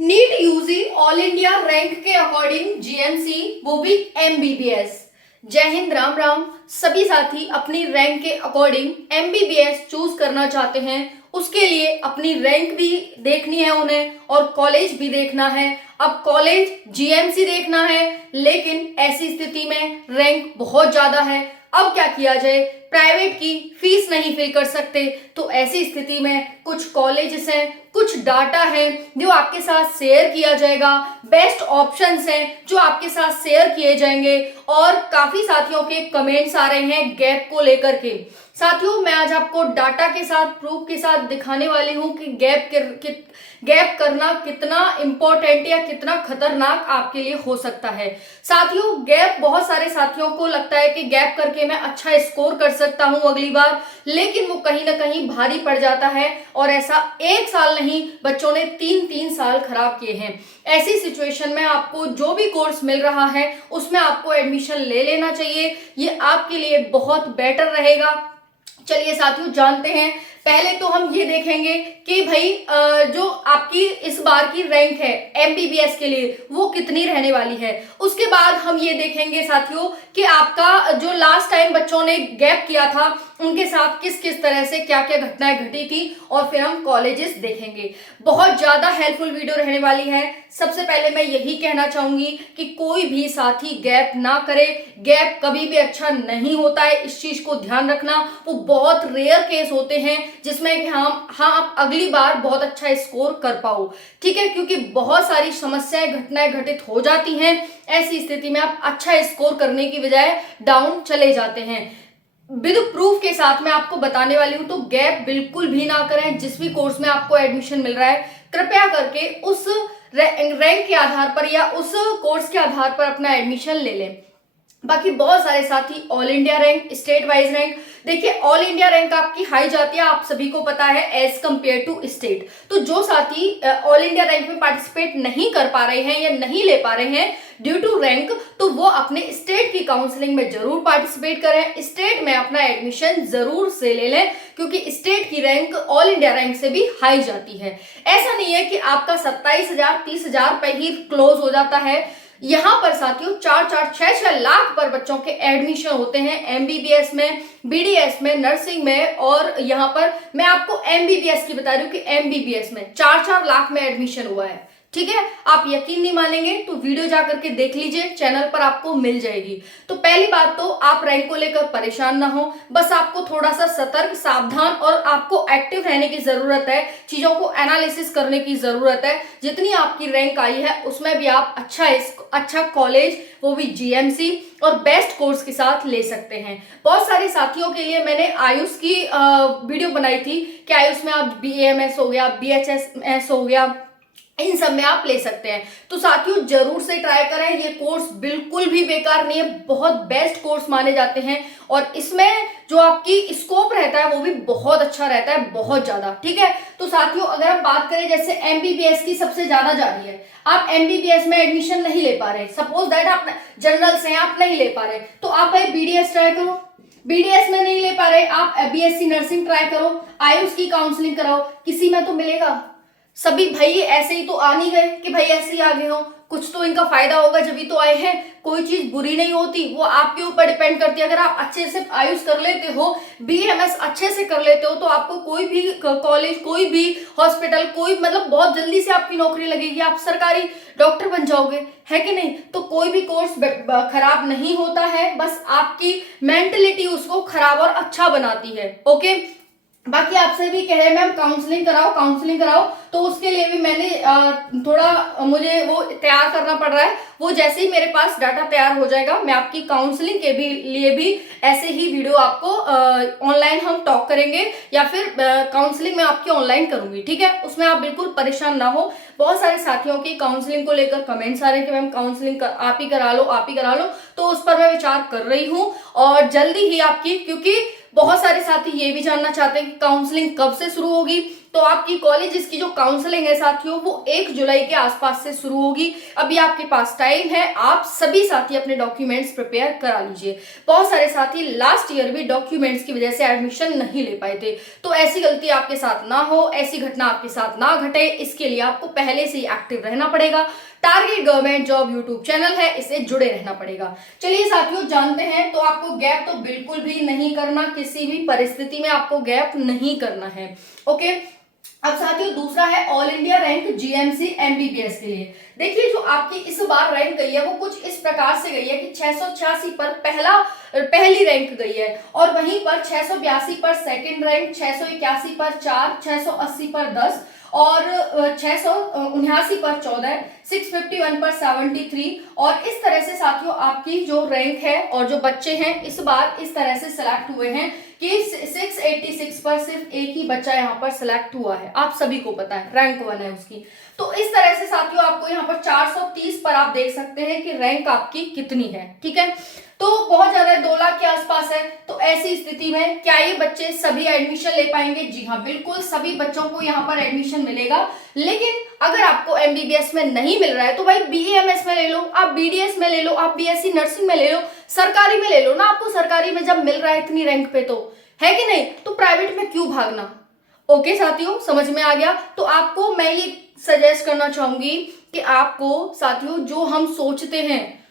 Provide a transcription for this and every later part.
NEET UG all India rank के according GMC, वो भी एमबीबीएस। जय हिंद, राम राम। सभी साथी अपनी रैंक के अकॉर्डिंग एमबीबीएस चूज करना चाहते हैं, उसके लिए अपनी रैंक भी देखनी है उन्हें और कॉलेज भी देखना है। अब कॉलेज जीएमसी देखना है, लेकिन ऐसी स्थिति में रैंक बहुत ज्यादा है। अब क्या किया जाए? प्राइवेट की फीस नहीं पे कर सकते, तो ऐसी स्थिति में कुछ कॉलेजेस हैं, कुछ डाटा है जो आपके साथ शेयर किया जाएगा, बेस्ट ऑप्शंस हैं जो आपके साथ शेयर किए जाएंगे। और काफी साथियों के कमेंट्स आ रहे हैं गैप को लेकर के। साथियों, मैं आज आपको डाटा के साथ, प्रूफ के साथ दिखाने वाली हूं कि गैप करना कितना इंपॉर्टेंट या कितना खतरनाक आपके लिए हो सकता है। साथियों, गैप, बहुत सारे साथियों को लगता है कि गैप करके मैं अच्छा स्कोर कर सकता हूं अगली बार, लेकिन वो कहीं ना कहीं भारी पड़ जाता है। और ऐसा एक साल नहीं, बच्चों ने 3-3 साल खराब किए हैं। ऐसी सिचुएशन में आपको जो भी कोर्स मिल रहा है उसमें आपको एडमिशन ले लेना चाहिए, ये आपके लिए बहुत बेटर रहेगा। चलिए साथियों, जानते हैं। पहले तो हम ये देखेंगे कि भाई जो आपकी इस बार की रैंक है एमबीबीएस के लिए वो कितनी रहने वाली है। उसके बाद हम ये देखेंगे साथियों कि आपका जो लास्ट टाइम बच्चों ने गैप किया था उनके साथ किस किस तरह से क्या क्या घटनाएं घटी थी, और फिर हम कॉलेजेस देखेंगे। बहुत ज्यादा हेल्पफुल वीडियो रहने वाली है। सबसे पहले मैं यही कहना चाहूंगी कि कोई भी साथी गैप ना करे। गैप कभी भी अच्छा नहीं होता है, इस चीज को ध्यान रखना। वो बहुत रेयर केस होते हैं जिसमें कि आप अगली बार बहुत अच्छा स्कोर कर पाओ, ठीक है, क्योंकि बहुत सारी समस्याएं, घटनाएं घटित हो जाती हैं। ऐसी स्थिति में आप अच्छा स्कोर करने की बजाय डाउन चले जाते हैं। विद प्रूफ के साथ मैं आपको बताने वाली हूं, तो गैप बिल्कुल भी ना करें। जिस भी कोर्स में आपको एडमिशन मिल रहा है, कृपया करके उस रैंक के आधार पर या उस कोर्स के आधार पर अपना एडमिशन ले लें। बाकी बहुत सारे साथी all India rank, state wise rank, देखिए ऑल इंडिया रैंक आपकी हाई जाती है, आप सभी को पता है, एज कंपेयर टू स्टेट। तो जो साथी ऑल इंडिया रैंक में पार्टिसिपेट नहीं कर पा रहे हैं या नहीं ले पा रहे हैं ड्यू टू रैंक, तो वो अपने स्टेट की काउंसलिंग में जरूर पार्टिसिपेट करें। स्टेट में अपना एडमिशन जरूर से ले लें, क्योंकि स्टेट की रैंक ऑल इंडिया रैंक से भी हाई जाती है। ऐसा नहीं है कि आपका 27,000 30,000 पे ही क्लोज हो जाता है। यहाँ पर साथियों 4-4 6-6 लाख पर बच्चों के एडमिशन होते हैं एमबीबीएस में, बीडीएस में, नर्सिंग में। और यहाँ पर मैं आपको एमबीबीएस की बता रही हूँ कि एमबीबीएस में 4-4 लाख में एडमिशन हुआ है, ठीक है। आप यकीन नहीं मानेंगे तो वीडियो जाकर के देख लीजिए, चैनल पर आपको मिल जाएगी। तो पहली बात तो आप रैंक को लेकर परेशान ना हो, बस आपको थोड़ा सा सतर्क, सावधान और आपको एक्टिव रहने की जरूरत है। चीजों को एनालिसिस करने की जरूरत है। जितनी आपकी रैंक आई है उसमें भी आप अच्छा कॉलेज, वो भी जीएमसी और बेस्ट कोर्स के साथ ले सकते हैं। बहुत सारे साथियों के लिए मैंने आयुष की वीडियो बनाई थी कि आयुष में आप बीएमएस हो गया, बीएचएस हो गया, इन सब में आप ले सकते हैं। तो साथियों जरूर से ट्राई करें, ये कोर्स बिल्कुल भी बेकार नहीं है, बहुत बेस्ट कोर्स माने जाते हैं। और इसमें जो आपकी स्कोप रहता है वो भी बहुत अच्छा रहता है, बहुत ज्यादा, ठीक है। तो साथियों अगर हम बात करें, जैसे एमबीबीएस की सबसे ज्यादा जा रही है, आप एमबीबीएस में एडमिशन नहीं ले पा रहे, सपोज दैट आप जनरल से आप नहीं ले पा रहे, तो आप भाई बीडीएस ट्राई करो। बीडीएस में नहीं ले पा रहे, आप बीएससी नर्सिंग ट्राई करो, आयुष की काउंसलिंग कराओ, किसी में तो मिलेगा। सभी भाई ऐसे ही तो आ नहीं गए कि भाई ऐसे ही आगे हो, कुछ तो इनका फायदा होगा जब भी तो आए हैं। कोई चीज बुरी नहीं होती, वो आपके ऊपर डिपेंड करती है। अगर आप अच्छे से आयुष कर लेते हो, बीएमएस अच्छे से कर लेते हो, तो आपको कोई भी कॉलेज, कोई भी हॉस्पिटल, कोई मतलब बहुत जल्दी से आपकी नौकरी लगेगी, आप सरकारी डॉक्टर बन जाओगे, है कि नहीं। तो कोई भी कोर्स खराब नहीं होता है, बस आपकी मेंटलिटी उसको खराब और अच्छा बनाती है, ओके। बाकी आपसे भी कह रहे हैं मैम काउंसलिंग कराओ, काउंसलिंग कराओ, तो उसके लिए भी मैंने थोड़ा मुझे वो तैयार करना पड़ रहा है। वो जैसे ही मेरे पास डाटा तैयार हो जाएगा, मैं आपकी काउंसलिंग के भी लिए भी ऐसे ही वीडियो आपको ऑनलाइन हम टॉक करेंगे, या फिर काउंसलिंग मैं आपकी ऑनलाइन करूंगी, ठीक है। उसमें आप बिल्कुल परेशान ना हो। बहुत सारे साथियों की काउंसलिंग को लेकर कमेंट्स आ रहे हैं कि मैम काउंसलिंग आप ही करा लो, आप ही करा लो, तो उस पर मैं विचार कर रही हूँ और जल्दी ही आपकी, क्योंकि बहुत सारे साथी ये भी जानना चाहते हैं कि काउंसलिंग कब से शुरू होगी। तो आपकी कॉलेज की जो काउंसलिंग है साथियों वो 1 जुलाई के आसपास से शुरू होगी। अभी आपके पास टाइम है, आप सभी साथी अपने डॉक्यूमेंट्स प्रिपेयर करा लीजिए। बहुत सारे साथी लास्ट ईयर भी डॉक्यूमेंट्स की वजह से एडमिशन नहीं ले पाए थे, तो ऐसी गलती आपके साथ ना हो, ऐसी घटना आपके साथ ना घटे, इसके लिए आपको पहले से ही एक्टिव रहना पड़ेगा। Target government job YouTube channel है, इससे जुड़े रहना पड़ेगा। चलिए साथियों जानते हैं, तो आपको गैप तो बिल्कुल भी नहीं करना, किसी भी परिस्थिति में आपको गैप नहीं करना है। ओके, अब साथियों दूसरा है all India rank GMC MBBS के लिए। देखिए जो आपकी इस बार रैंक गई है वो कुछ इस प्रकार से गई है कि 686 पर पहली रैंक गई है, और वहीं पर 682 पर सेकंड रैंक, 681 पर 4, 680 पर 10 और 679 पर 14, 651 पर 73, और इस तरह से साथियों आपकी जो रैंक है और जो बच्चे हैं इस बार इस तरह से सिलेक्ट हुए हैं कि 686 पर सिर्फ एक ही बच्चा यहाँ पर सिलेक्ट हुआ है, आप सभी को पता है, रैंक 1 है उसकी। तो इस तरह से साथियों आपको यहाँ पर 430 पर आप देख सकते हैं कि रैंक आपकी कितनी है। ठीक है, तो बहुत ज्यादा 2 लाख के आसपास है। तो ऐसी स्थिति में क्या ये बच्चे सभी एडमिशन ले पाएंगे? जी हाँ, बिल्कुल सभी बच्चों को यहाँ पर एडमिशन मिलेगा। लेकिन अगर आपको एमबीबीएस में नहीं मिल रहा है तो भाई बीएमएस में ले लो, आप बीडीएस में ले लो, आप बीएससी नर्सिंग में ले लो, सरकारी में ले लो ना। आपको सरकारी में जब मिल रहा है इतनी रैंक पे, तो है कि नहीं, तो प्राइवेट में क्यों भागना। ओके साथियों, समझ में आ गया। तो आपको मैं ये सजेस्ट करना चाहूंगी कि आपको साथियों जो हम सोचते हैं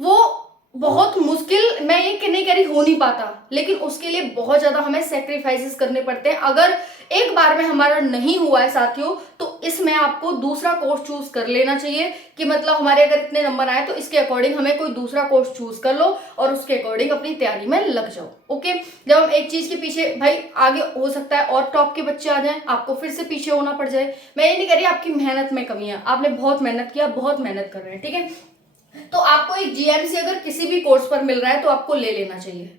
वो बहुत मुश्किल, मैं ये नहीं कह रही हो नहीं पाता, लेकिन उसके लिए बहुत ज्यादा हमें सेक्रीफाइसेस करने पड़ते हैं। अगर एक बार में हमारा नहीं हुआ है साथियों, तो इसमें आपको दूसरा कोर्स चूज कर लेना चाहिए कि मतलब हमारे अगर इतने नंबर आए तो इसके अकॉर्डिंग हमें कोई दूसरा कोर्स चूज कर लो और उसके अकॉर्डिंग अपनी तैयारी में लग जाओ। ओके, जब हम एक चीज के पीछे, भाई आगे हो सकता है और टॉप के बच्चे आ जाएं, आपको फिर से पीछे होना पड़ जाए। मैं ये नहीं कह रही आपकी मेहनत में कमी है, आपने बहुत मेहनत किया, बहुत मेहनत कर रहे हैं, ठीक है। तो आपको एक जीएमसी अगर किसी भी कोर्स पर मिल रहा है तो आपको ले लेना चाहिए।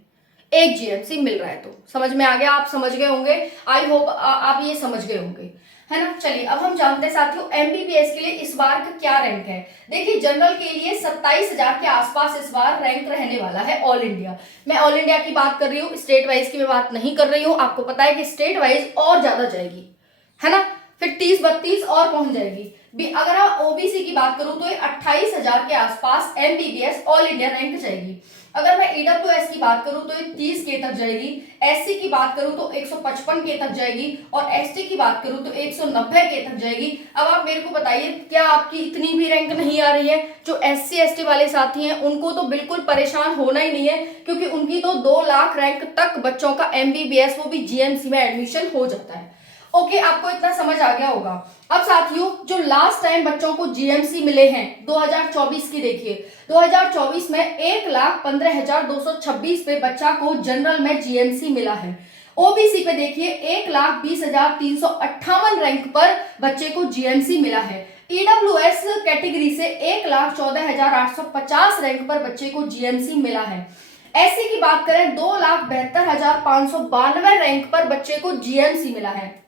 एक जीएमसी मिल रहा है तो समझ में आ गया, आप समझ गए होंगे, आई होप आप ये समझ गए होंगे, है ना। चलिए अब हम जानते हैं साथियों एमबीबीएस के लिए इस बार का क्या रैंक है। देखिए जनरल के लिए 27,000 के आसपास इस बार रैंक रहने वाला है ऑल इंडिया। मैं ऑल इंडिया की बात कर रही हूँ, स्टेट वाइज की मैं बात नहीं कर रही हूँ। आपको पता है कि स्टेट वाइज और ज्यादा जाएगी, है ना, फिर 30-32 और पहुंच जाएगी। अगर आप ओबीसी की बात करूं तो ये 28,000 के आसपास एमबीबीएस ऑल इंडिया रैंक जाएगी। अगर मैं ईडब्ल्यूएस की बात करूं तो ये 30 के तक जाएगी, एससी की बात करूं तो 155 के तक जाएगी, और एसटी की बात करूं तो 190 के तक जाएगी। अब आप मेरे को बताइए, क्या आपकी इतनी भी रैंक नहीं आ रही है? जो एससी एसटी वाले साथी हैं उनको तो बिल्कुल परेशान होना ही नहीं है, क्योंकि उनकी तो 2 लाख रैंक तक बच्चों का एमबीबीएस वो भी जीएमसी में एडमिशन हो जाता है। ओके, आपको इतना समझ आ गया होगा। अब साथियों जो लास्ट टाइम बच्चों को जीएमसी मिले हैं 2024 की, देखिए 2024 में 1,15,226 पे बच्चा को जनरल में जीएमसी मिला है। ओबीसी पे देखिए 1,20,358 रैंक पर बच्चे को जीएमसी मिला है। ईडब्ल्यूएस कैटेगरी से 1,14,850 रैंक पर बच्चे को जीएमसी मिला है। एससी की बात करें 2,72,592 रैंक पर बच्चे को जीएमसी मिला है।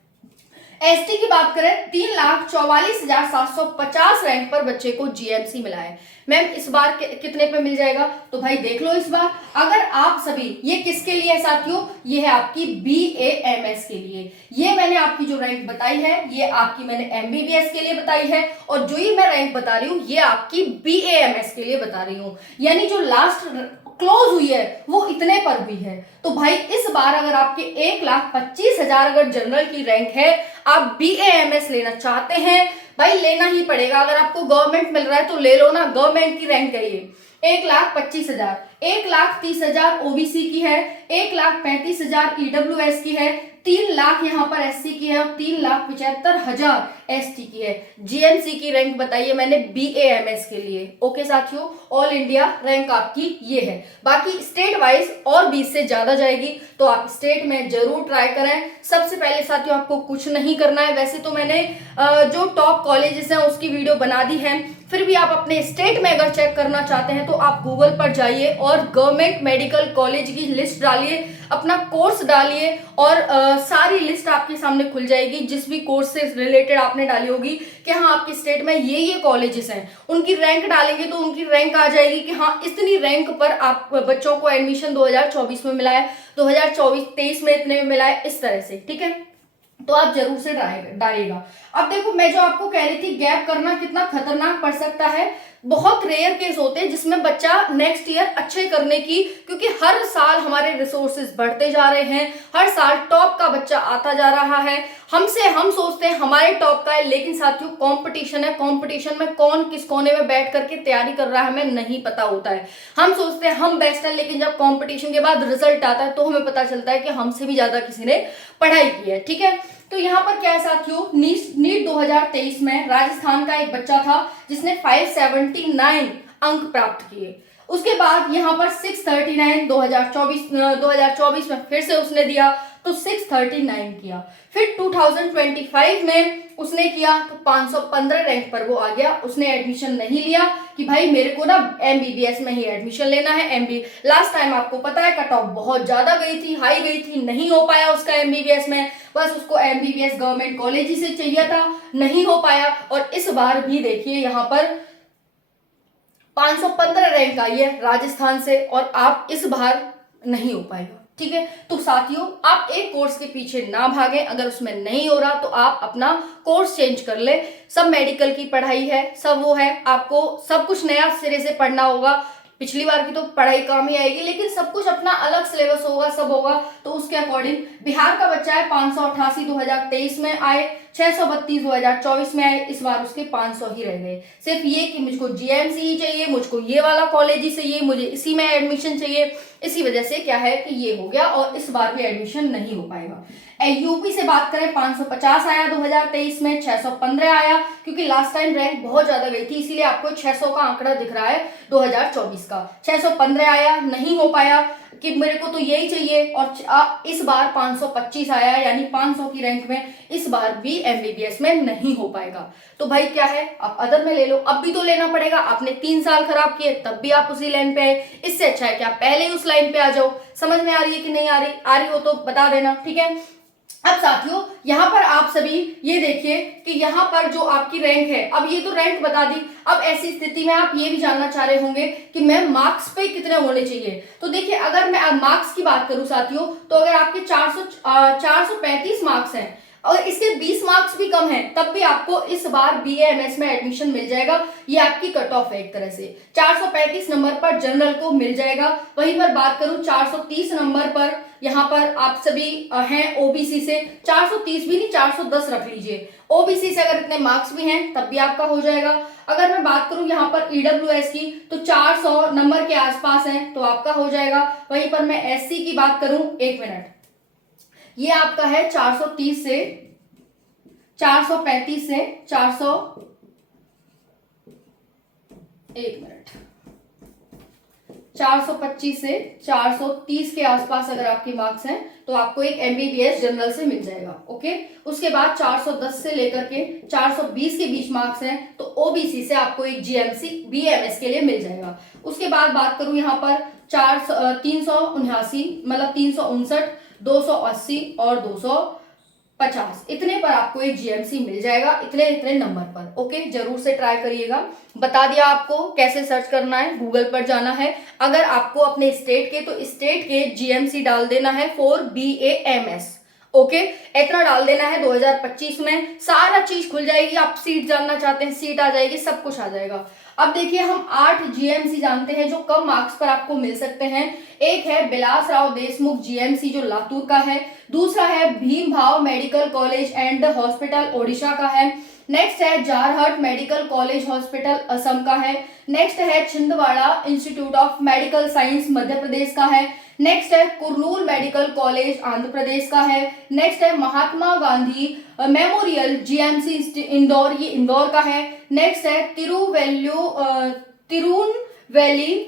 एसटी की बात करें 3,44,750 रैंक पर बच्चे को जीएमसी मिला है। मैम इस बार कितने पे मिल जाएगा? तो भाई देख लो इस बार, अगर आप सभी, ये किसके लिए है साथियों? ये है आपकी बीएएमएस के लिए। ये मैंने आपकी जो रैंक बताई है ये आपकी मैंने एमबीबीएस के लिए बताई है, और जो ये मैं रैंक बता रही हूँ ये आपकी बीएएमएस के लिए बता रही हूँ। यानी जो लास्ट क्लोज हुई है वो इतने पर हुई है। तो भाई इस बार अगर आपके 1,25,000 अगर जनरल की रैंक है, आप बीएएमएस लेना चाहते हैं, भाई लेना ही पड़ेगा। अगर आपको गवर्नमेंट मिल रहा है तो ले लो ना, गवर्नमेंट की रैंक है ये। 1,25,000, 1,30,000 ओबीसी की है, 1,35,000 ईडब्ल्यूएस की है, 3 लाख यहाँ पर एससी की है, और 3,75,000 एसटी की है। जीएमसी की रैंक बताइए मैंने बीएएमएस के लिए। ओके साथियों, ऑल इंडिया रैंक आपकी ये है। बाकी स्टेट वाइज और 20 से ज्यादा जाएगी, तो आप स्टेट में जरूर ट्राई करें। सबसे पहले साथियों आपको कुछ नहीं करना है, वैसे तो मैंने जो टॉप कॉलेजेस हैं उसकी वीडियो बना दी है, फिर भी आप अपने स्टेट में अगर चेक करना चाहते हैं तो आप गूगल पर जाइए और गवर्नमेंट मेडिकल कॉलेज की लिस्ट डालिए, अपना कोर्स डालिए, और सारी लिस्ट आपके सामने खुल जाएगी। जिस भी कोर्स से रिलेटेड आपने डाली होगी कि हाँ आपके स्टेट में ये कॉलेजेस हैं, उनकी रैंक डालेंगे तो उनकी रैंक आ जाएगी कि हाँ इतनी रैंक पर आप बच्चों को एडमिशन 2024 में मिला है, 2023 में इतने में मिला है, इस तरह से। ठीक है, तो आप जरूर से डालिएगा। अब देखो, मैं जो आपको कह रही थी गैप करना कितना खतरनाक पड़ सकता है। बहुत रेयर केस होते हैं जिसमें बच्चा नेक्स्ट ईयर अच्छे करने की, क्योंकि हर साल हमारे रिसोर्सेज बढ़ते जा रहे हैं, हर साल टॉप का बच्चा आता जा रहा है। हम सोचते हैं हमारे टॉप का है, लेकिन साथियों कंपटीशन है, कंपटीशन में कौन किस कोने में बैठ करके तैयारी कर रहा है हमें नहीं पता होता है। हम सोचते हैं हम बेस्ट है, लेकिन जब कंपटीशन के बाद रिजल्ट आता है तो हमें पता चलता है कि हमसे भी ज्यादा किसी ने पढ़ाई की है। ठीक है, तो यहाँ पर क्या है साथियों, नीट 2023 में राजस्थान का एक बच्चा था जिसने 579 अंक प्राप्त किए। उसके बाद यहाँ पर 639 2024 में फिर से उसने दिया तो 639 किया। फिर 2025 में उसने किया तो 515 रैंक पर वो आ गया। उसने एडमिशन नहीं लिया कि भाई मेरे को ना एमबीबीएस में ही एडमिशन लेना है। लास्ट टाइम आपको पता है कट ऑफ बहुत ज्यादा गई थी, हाई गई थी, नहीं हो पाया उसका एमबीबीएस में। बस उसको एमबीबीएस गवर्नमेंट कॉलेज ही से चाहिए था, नहीं हो पाया। और इस बार भी देखिए यहाँ पर 515 रैंक आई है राजस्थान से, और आप इस बार नहीं हो पाएगा। ठीक है, तो साथियों आप एक कोर्स के पीछे ना भागें, अगर उसमें नहीं हो रहा तो आप अपना कोर्स चेंज कर ले। सब मेडिकल की पढ़ाई है, सब वो है, आपको सब कुछ नया सिरे से पढ़ना होगा। पिछली बार की तो पढ़ाई काम ही आएगी, लेकिन सब कुछ अपना अलग सिलेबस होगा, सब होगा। तो उसके अकॉर्डिंग बिहार का बच्चा है 588 2023 में आए, 632 2024 में आए, इस बार उसके 500 ही रह गए। सिर्फ ये कि मुझको जीएमसी ही चाहिए, मुझको ये वाला कॉलेज ही चाहिए, मुझे इसी में एडमिशन चाहिए, इसी वजह से क्या है कि ये हो गया और इस बार भी एडमिशन नहीं हो पाएगा। यूपी से बात करें 550 आया 2023 में, 615 आया, क्योंकि लास्ट टाइम रैंक बहुत ज्यादा गई थी इसीलिए आपको 600 का आंकड़ा दिख रहा है 2024 का। 615 आया, नहीं हो पाया कि मेरे को तो यही चाहिए, और इस बार 525 आया, यानी 500 की रैंक में इस बार भी एमबीबीएस में नहीं हो पाएगा। तो भाई क्या है, आप अदर में ले लो, अब भी तो लेना पड़ेगा। आपने 3 साल खराब किए तब भी आप उसी लाइन पे आए, इससे अच्छा है कि आप पहले ही उस लाइन पे आ जाओ। समझ में आ रही है कि नहीं आ रही हो तो बता देना। ठीक है, अब साथियों यहाँ पर आप सभी ये देखिए कि यहाँ पर जो आपकी रैंक है, अब ये तो रैंक बता दी। अब ऐसी स्थिति में आप ये भी जानना चाह रहे होंगे कि मैम मार्क्स पे कितने होने चाहिए। तो देखिए, अगर मैं अब मार्क्स की बात करूं साथियों, तो अगर आपके 435 मार्क्स हैं और इसके 20 मार्क्स भी कम है, तब भी आपको इस बार बीएएमएस में एडमिशन मिल जाएगा। ये आपकी कट ऑफ है एक तरह से। 435 नंबर पर जनरल को मिल जाएगा। वहीं पर बात करूं 430 नंबर पर, यहाँ पर आप सभी हैं ओबीसी से, 430 भी नहीं 410 रख लीजिए। ओबीसी से अगर इतने मार्क्स भी हैं तब भी आपका हो जाएगा। अगर मैं बात करूं यहाँ पर ईडब्ल्यूएस की, तो 400 नंबर के आसपास है तो आपका हो जाएगा। वहीं पर मैं एससी की बात करूं, एक मिनट, ये आपका है 430 से 435 से 400, एक मिनट, 425 से 430 के आसपास अगर आपके मार्क्स हैं तो आपको एक एमबीबीएस जनरल से मिल जाएगा। ओके, उसके बाद 410 से लेकर के 420 के बीच मार्क्स हैं तो ओबीसी से आपको एक जीएमसी बीएमएस के लिए मिल जाएगा। उसके बाद बात करूं यहाँ पर 379 मतलब 359, 280 और 250, इतने पर आपको एक जीएमसी मिल जाएगा, इतने नंबर पर। ओके, जरूर से ट्राई करिएगा। बता दिया आपको कैसे सर्च करना है, गूगल पर जाना है। अगर आपको अपने स्टेट के, तो स्टेट के जीएमसी डाल देना है फॉर बीएएमएस। ओके, इतना डाल देना है 2025 में, सारा चीज खुल जाएगी। आप सीट जानना चाहते हैं, सीट आ जाएगी, सब कुछ आ जाएगा। अब देखिए, हम 8 जीएमसी जानते हैं जो कम मार्क्स पर आपको मिल सकते हैं। एक है बिलासराव देशमुख जीएमसी जो लातूर का है, दूसरा है Bhima Bhoi medical college and hospital Odisha का है, नेक्स्ट है Jorhat medical college hospital Assam का है, नेक्स्ट है Chhindwara institute of medical science Madhya Pradesh का है, नेक्स्ट है कुरनूल मेडिकल कॉलेज आंध्र प्रदेश का है, नेक्स्ट है महात्मा गांधी मेमोरियल जीएमसी इंदौर, ये इंदौर का है, नेक्स्ट है Tirunelveli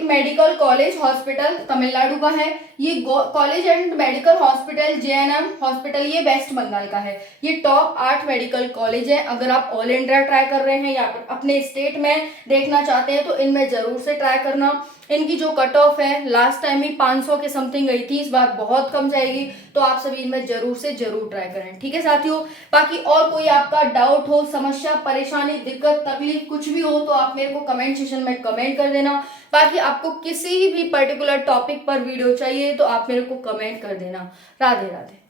medical college hospital Tamil Nadu का है, ये college and medical hospital JNM hospital ये वेस्ट बंगाल का है। ये टॉप 8 मेडिकल कॉलेज है। अगर आप ऑल इंडिया ट्राई कर रहे हैं या अपने स्टेट में देखना चाहते हैं तो इनमें जरूर से ट्राई करना। इनकी जो कट ऑफ है लास्ट टाइम ही 500 के समथिंग गई थी, इस बार बहुत कम जाएगी, तो आप सभी इनमें जरूर से जरूर ट्राई करें। ठीक है साथियों, बाकी और कोई आपका डाउट हो, समस्या, परेशानी, दिक्कत, तकलीफ कुछ भी हो तो आप मेरे को कमेंट सेक्शन में कमेंट कर देना। बाकी आपको किसी भी पर्टिकुलर टॉपिक पर वीडियो चाहिए तो आप मेरे को कमेंट कर देना। राधे राधे।